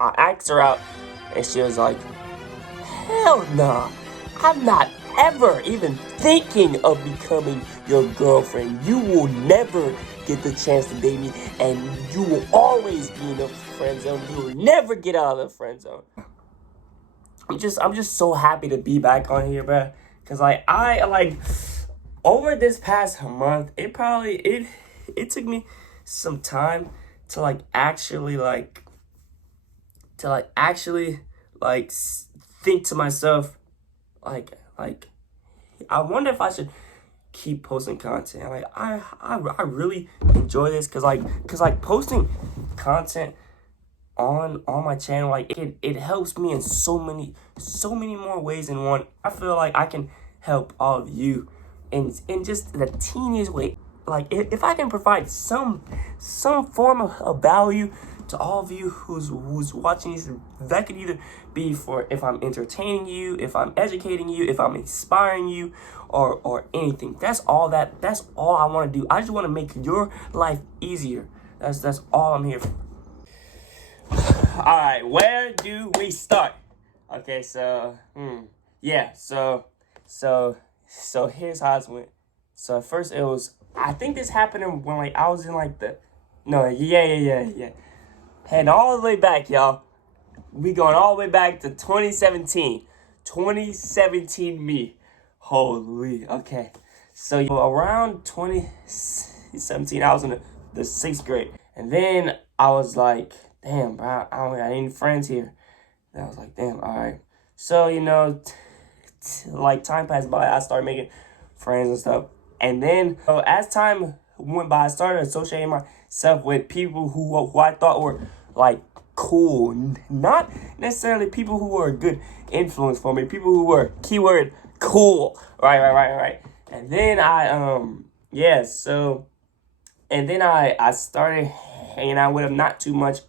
I asked her out, and she was like, hell nah, I'm not ever even thinking of becoming your girlfriend. You will never get the chance to date me, and you will always be in the friend zone. You will never get out of the friend zone. I'm just so happy to be back on here, bro. Cause over this past month, it took me some time to actually think to myself, I wonder if I should keep posting content. I really enjoy this cause posting content on my channel, it helps me in so many more ways than one. I feel like I can help all of you in just the teeniest way. Like if I can provide some form of value to all of you who's watching this, that could either be for if I'm entertaining you, if I'm educating you, if I'm inspiring you, or anything. That's all I want to do. I just want to make your life easier. That's all I'm here for. All right, where do we start? Okay, so here's how it went. So at first it was, I think this happened when I was in heading all the way back, y'all. We going all the way back to 2017. 2017 me. Holy, okay. So around 2017, I was in the 6th grade. And then I was like, damn, bro, I don't got any friends here. And I was like, damn, all right. So, time passed by, I started making friends and stuff. And then, as time went by, I started associating myself with people who I thought were, cool. Not necessarily people who were a good influence for me. People who were, keyword, cool. Right. And then I started hanging out with them, not too much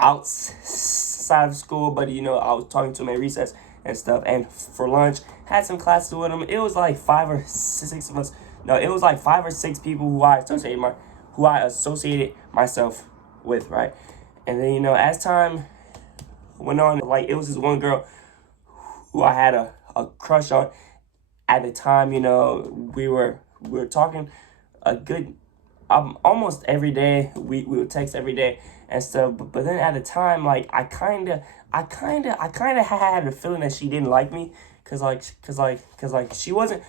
outside of school, but I was talking to them at recess and stuff, and for lunch had some classes with them. It was like 5 or 6 of us. No, it was like 5 or 6 people who I associated myself with, right? And then as time went on, it was this one girl who I had a crush on at the time. We were talking a good almost every day. We would text every day and stuff, but then at the time, I kind of had a feeling that she didn't like me, cause she wasn't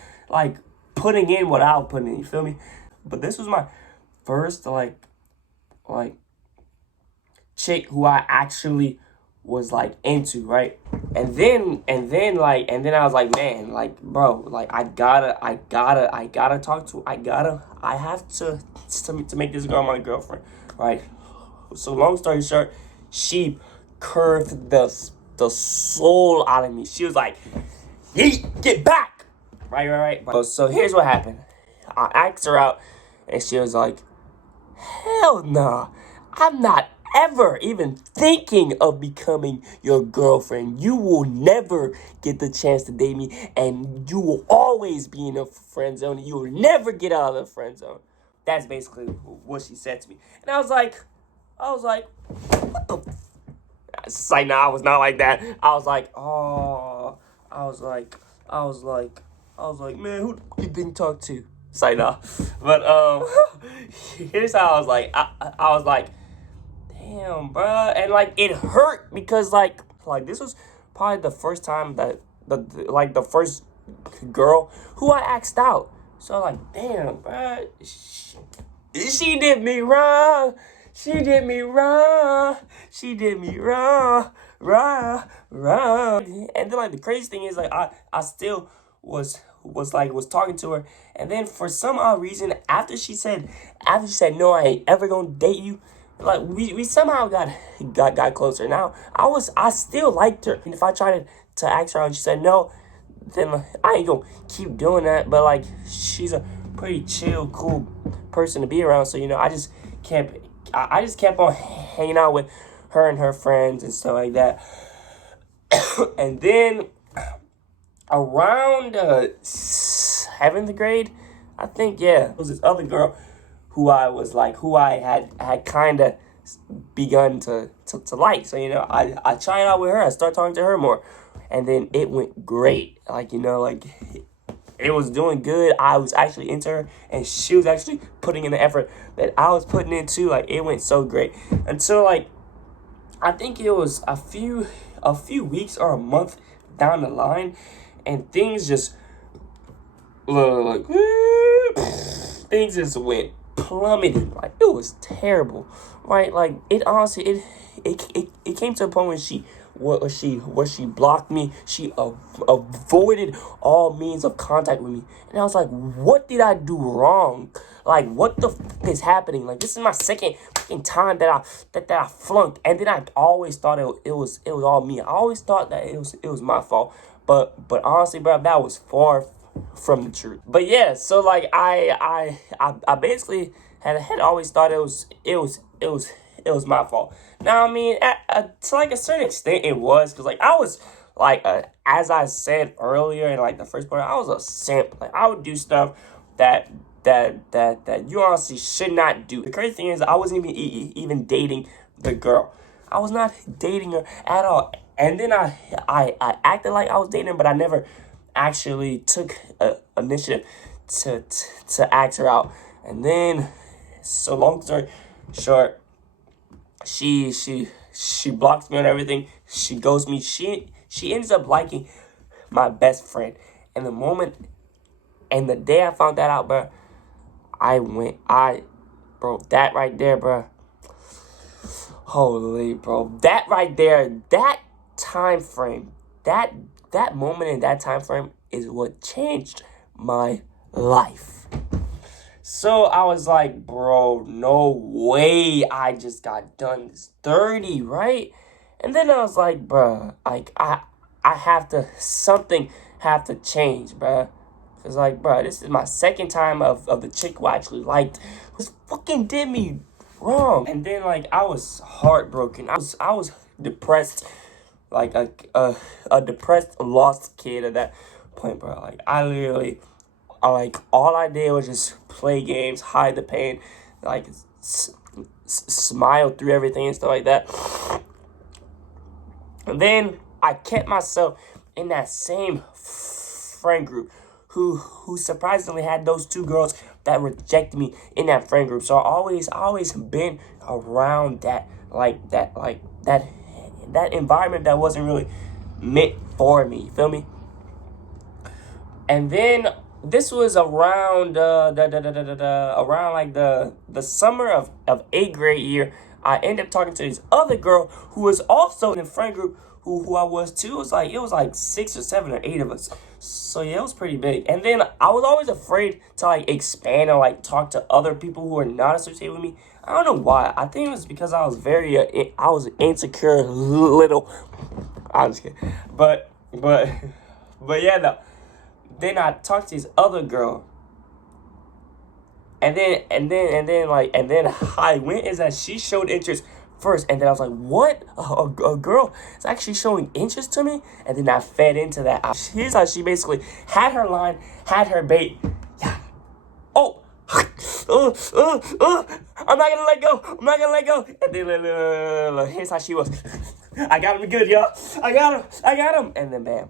putting in what I was putting in. You feel me? But this was my first chick who I actually was into, right? And then I was like, man, bro, I gotta talk to her. I have to make this girl my girlfriend, right? So long story short, she curved the soul out of me. She was like, yeet, get back. Right. So here's what happened. I asked her out, and she was like, hell nah, I'm not ever even thinking of becoming your girlfriend. You will never get the chance to date me, and you will always be in a friend zone, and you will never get out of the friend zone. That's basically what she said to me. And I was like, what the it's like, nah, I was not like that. I was like, man, who do you think talk to? It's like, nah. But here's how I was like, I was like, damn, bruh. And it hurt because this was probably the first time that the first girl who I asked out. So damn, bruh, she did me wrong. She did me wrong. And then the crazy thing is I still was talking to her, and then for some odd reason after she said no, I ain't ever gonna date you, we somehow got closer. Now I still liked her, and if I tried to ask her out and she said no, then I ain't gonna keep doing that. But she's a pretty chill, cool person to be around, so I just kept on hanging out with her and her friends and stuff like that. And then around 7th grade, I think, yeah, it was this other girl who I had kind of begun to like. So, you know, I tried out with her. I started talking to her more. And then it went great. Like, you know, like, it was doing good. I was actually into her, and she was actually putting in the effort that I was putting into. Like, it went so great. Until, like, I think it was a few weeks or a month down the line, and things just look, things just went plummeting. Like, it was terrible, right? Like, it honestly, it came to a point where she blocked me. She avoided all means of contact with me, and I was like, what did I do wrong? Like, what the fuck is happening? Like, this is my second fucking time that I flunked, and then I always thought it was all me. I always thought that it was my fault, but honestly, bro, that was far from the truth. But yeah, so like I basically had always thought it was my fault. Now, I mean, to like a certain extent, it was, because like I was like as I said earlier in like the first part, I was a simp. Like, I would do stuff that you honestly should not do. The crazy thing is, I wasn't even dating the girl. I was not dating her at all. And then I acted like I was dating her, but I never actually took initiative to ask her out. And then, so long story short, she blocks me on everything. She ghosts me. She ends up liking my best friend. And the day I found that out, bro, bro, that right there, bro. Holy, bro, that right there, that time frame, that moment in that time frame is what changed my life. So I was like, bro, no way I just got done this dirty, right? And then I was like, bro, like, I something have to change, bro. Cause like, bro, this is my second time of the chick who I actually liked, who fucking did me wrong. And then like, I was heartbroken. I was depressed, like a depressed, lost kid at that point, bro. Like, I literally, like, all I did was just play games, hide the pain, like smile through everything and stuff like that. And then I kept myself in that same friend group who surprisingly had those two girls that rejected me in that friend group. So I always been around that environment that wasn't really meant for me. You feel me? And then this was around around like the summer of 8th grade year. I ended up talking to this other girl who was also in the friend group who I was too. It was like 6 or 7 or 8 of us. So yeah, it was pretty big. And then I was always afraid to like expand or like talk to other people who are not associated with me. I don't know why. I think it was because I was I was insecure little. I'm just kidding. But yeah, no. Then I talked to this other girl. And then how it went is that she showed interest first, and then I was like, what? A girl is actually showing interest to me? And then I fed into that. Here's how she basically had her line, had her bait. Yeah. Oh, I'm not gonna let go. And then here's how she was. I got him good, y'all. I got him. And then bam.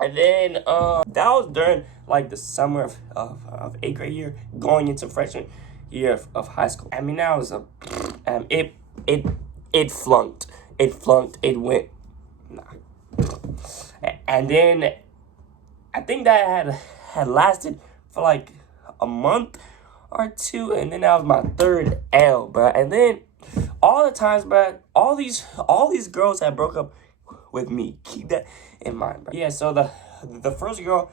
And then that was during like the summer of 8th grade year, going into freshman year of high school. I mean, that was it flunked. It went. Nah. And then I think that had lasted for like a month or two, and then that was my third L, bro. And then all the times, bro, all these girls had broke up with me. Keep that in mind, bro. Yeah, so the first girl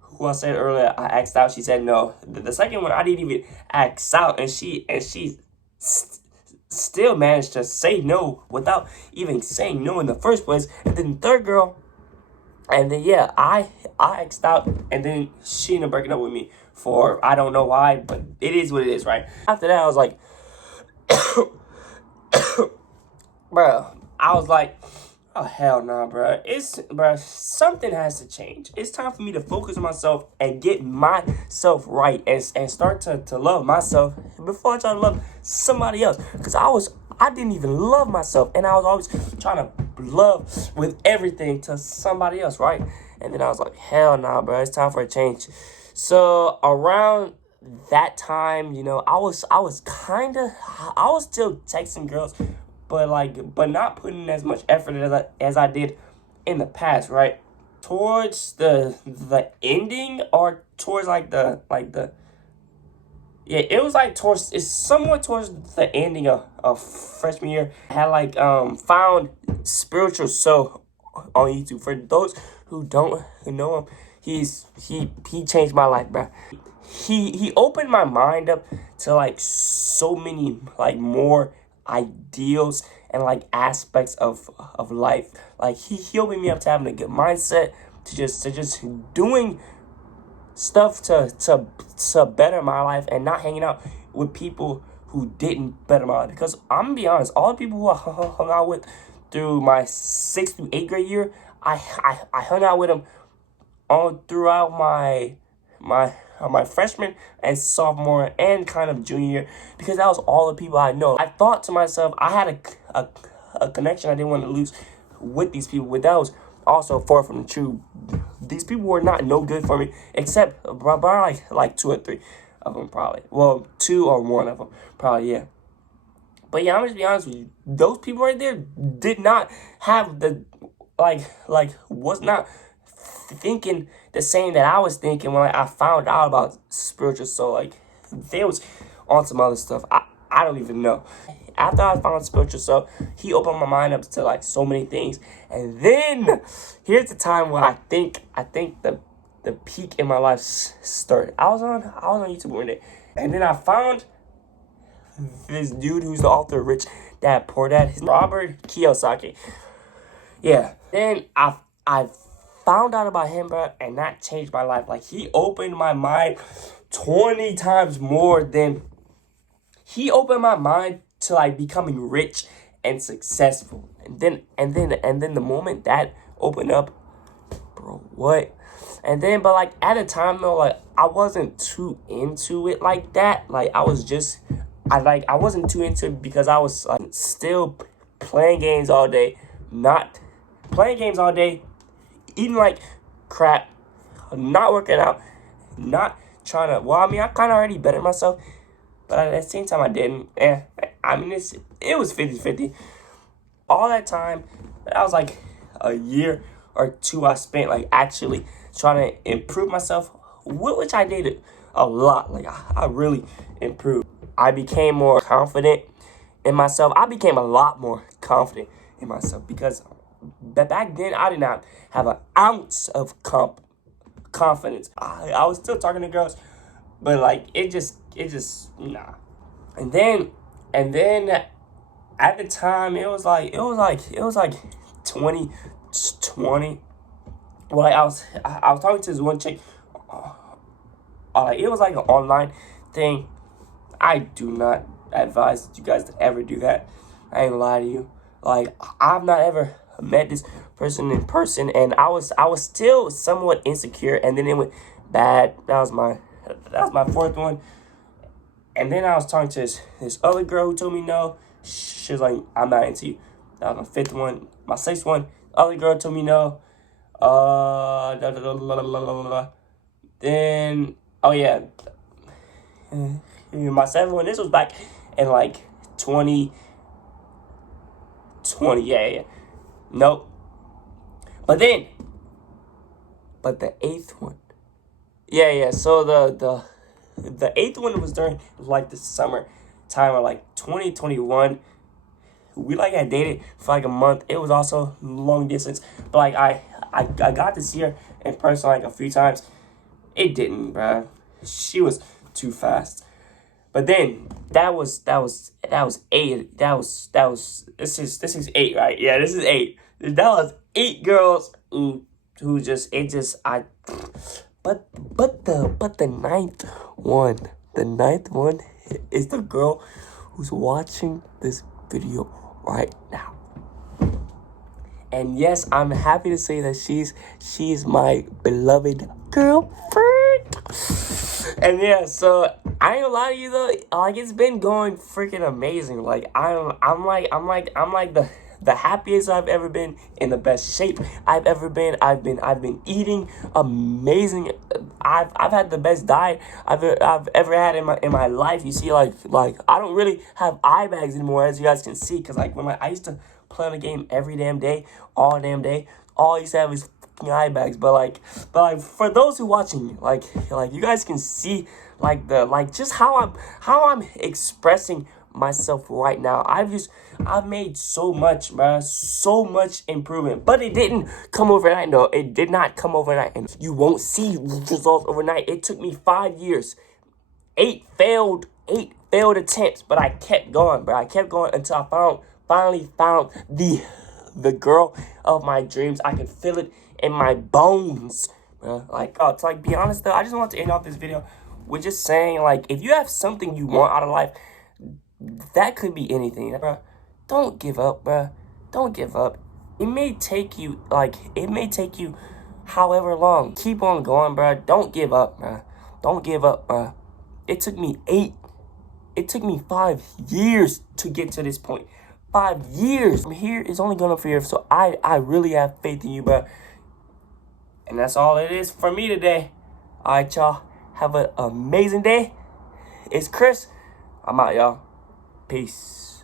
who I said earlier I asked out, she said no. The second one I didn't even ask out, and she still managed to say no without even saying no in the first place. And then the third girl, and then yeah, I asked out, and then she ended up breaking up with me for I don't know why, but it is what it is, right? After that, I was like, bro, I was like, Oh hell nah, bro. Bro. Something has to change. It's time for me to focus on myself and get myself right and start to love myself before I try to love somebody else. Cause I didn't even love myself, and I was always trying to love with everything to somebody else, right? And then I was like, hell nah, bro. It's time for a change. So around that time, I was still texting girls, but not putting as much effort as I did in the past, right? Towards the ending, or towards the yeah, it was like towards, it's somewhat towards the ending of freshman year. I had found Spiritual Soul on YouTube. For those who don't know him, he changed my life, bro. He opened my mind up to like so many like more ideals and like aspects of life. Like he opened me up to having a good mindset, to just doing stuff to better my life, and not hanging out with people who didn't better my life. Because I'm gonna be honest, all the people who I hung out with through my 6th through 8th grade year, I hung out with them all throughout my freshman and sophomore and kind of junior year, because that was all the people I know. I thought to myself, I had a connection I didn't want to lose with these people, but that was also far from the truth. These people were not no good for me, except by like 2 or 3 of them probably. Well, 2 or 1 of them probably, yeah. But yeah, I'm just be honest with you. Those people right there did not have the was not thinking the same that I was thinking when I found out about Spiritual Soul. Like, they was on some other stuff. I don't even know. After I found Spiritual Soul, he opened my mind up to like so many things. And then here's the time where I think the peak in my life started. I was on YouTube one day, and then I found this dude who's the author of Rich Dad Poor Dad. His Robert Kiyosaki. Yeah. Then I found out about him, bro, and that changed my life. Like, he opened my mind 20 times more than he opened my mind to like becoming rich and successful. And then the moment that opened up, bro, what? And then, but like at the time though, like I wasn't too into it like that. Like I wasn't too into it because I was like still playing games all day, not playing games all day, eating like crap, not working out, not trying to. Well, I mean, I kind of already bettered myself, but at the same time, I didn't. I mean, it was 50-50. All that time, that was like a year or 2 I spent like actually trying to improve myself, which I did a lot. Like I really improved. I became more confident in myself. I became a lot more confident in myself because back then I did not have an ounce of confidence. I was still talking to girls, but like it just nah. And then at the time it was like 2020. Well, I was talking to this one chick. It was like an online thing. I do not advise you guys to ever do that. I ain't gonna lie to you. Like, I've not ever met this person in person, and I was still somewhat insecure, and then it went bad. That was my 4th one. And then I was talking to this other girl who told me no. She was like, I'm not into you. That was my 5th one. My 6th one, other girl told me no. Then, oh yeah. My 7th one, this was back in like 2020. Yeah. Nope. But the 8th one. Yeah. So the 8th one was during like the summer time of like 2021. We like had dated for like a month. It was also long distance, but like I got to see her in person like a few times. It didn't, bruh. She was too fast. But then that was 8. This is 8, right? Yeah, this is 8. That was 8 girls who just but the ninth one is the girl who's watching this video right now. And yes, I'm happy to say that she's my beloved girlfriend. And yeah, so I ain't gonna lie to you though, like it's been going freaking amazing. Like I'm like the happiest I've ever been, in the best shape I've ever been. I've been eating amazing. I've had the best diet I've ever had in my life. You see, like I don't really have eye bags anymore, as you guys can see, because like I used to play on the game every damn day, all damn day. All I used to have is fucking eye bags. But for those who watching me, like you guys can see like just how I'm expressing myself right now. I've made so much, bruh, so much improvement, but it didn't come overnight. No, it did not come overnight, and you won't see results overnight. It took me 5 years, eight failed attempts, but I kept going, bro. I kept going until I finally found the girl of my dreams. I could feel it in my bones, bro. Like, to like be honest though, I just want to end off this video with just saying, like, if you have something you want out of life, that could be anything, bro. Don't give up, bro. Don't give up. It may take you however long. Keep on going, bro. Don't give up, bro. Don't give up, bro. It took me 5 years to get to this point. 5 years. I'm here. It's only going up for you. So I really have faith in you, bro. And that's all it is for me today. All right, y'all. Have an amazing day. It's Chris. I'm out, y'all. Peace.